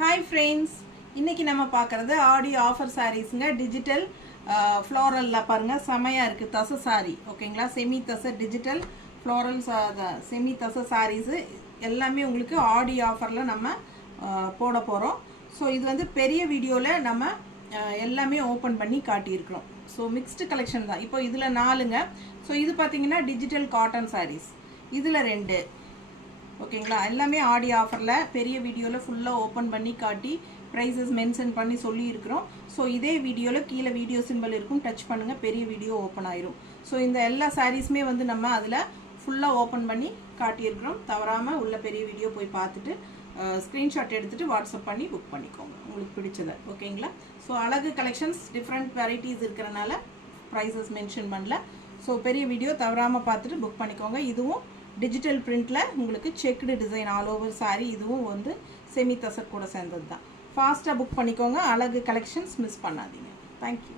Hi friends, இன்றைக்கி நம்ம பார்க்குறது ஆடி ஆஃபர் சாரீஸுங்க. டிஜிட்டல் ஃப்ளோரலில் பாருங்கள், செமையாக இருக்குது. தசை சாரீ ஓகேங்களா, செமி தசை டிஜிட்டல் ஃப்ளோரல் செமி தசை சாரீஸு எல்லாமே உங்களுக்கு ஆடி ஆஃபரில் நம்ம போட போகிறோம். ஸோ இது வந்து பெரிய வீடியோவில் நம்ம எல்லாமே ஓப்பன் பண்ணி காட்டியிருக்கிறோம். ஸோ மிக்ஸ்டு கலெக்ஷன் தான். இப்போ இதில் 4ங்க. ஸோ இது பார்த்தீங்கன்னா டிஜிட்டல் காட்டன் சாரீஸ், இதில் 2 ஓகேங்களா. எல்லாமே ஆடி ஆஃபரில் பெரிய வீடியோவில் ஃபுல்லாக ஓப்பன் பண்ணி காட்டி ப்ரைஸஸ் மென்ஷன் பண்ணி சொல்லியிருக்கிறோம். ஸோ இதே வீடியோவில் கீழே வீடியோ சிம்பிள் இருக்கும், டச் பண்ணுங்கள், பெரிய வீடியோ ஓப்பன் ஆயிரும். ஸோ இந்த எல்லா சாரீஸுமே வந்து நம்ம அதில் ஃபுல்லாக ஓப்பன் பண்ணி காட்டியிருக்கிறோம். தவறாமல் உள்ள பெரிய வீடியோ போய் பார்த்துட்டு ஸ்க்ரீன்ஷாட் எடுத்துகிட்டு வாட்ஸ்அப் பண்ணி புக் பண்ணிக்கோங்க உங்களுக்கு பிடிச்சதை. ஓகேங்களா. ஸோ அழகு கலெக்ஷன்ஸ் டிஃப்ரெண்ட் வெரைட்டிஸ் இருக்கிறனால ப்ரைஸஸ் மென்ஷன் பண்ணல. ஸோ பெரிய வீடியோ தவறாமல் பார்த்துட்டு புக் பண்ணிக்கோங்க. இதுவும் டிஜிட்டல் பிரிண்டில் உங்களுக்கு checked design all over sari. இதுவும் வந்து செமி தசர் கூட சேர்ந்தது தான். ஃபாஸ்ட்டாக புக் பண்ணிக்கோங்க. அழகு கலெக்ஷன்ஸ் மிஸ் பண்ணாதீங்க. தேங்க்யூ.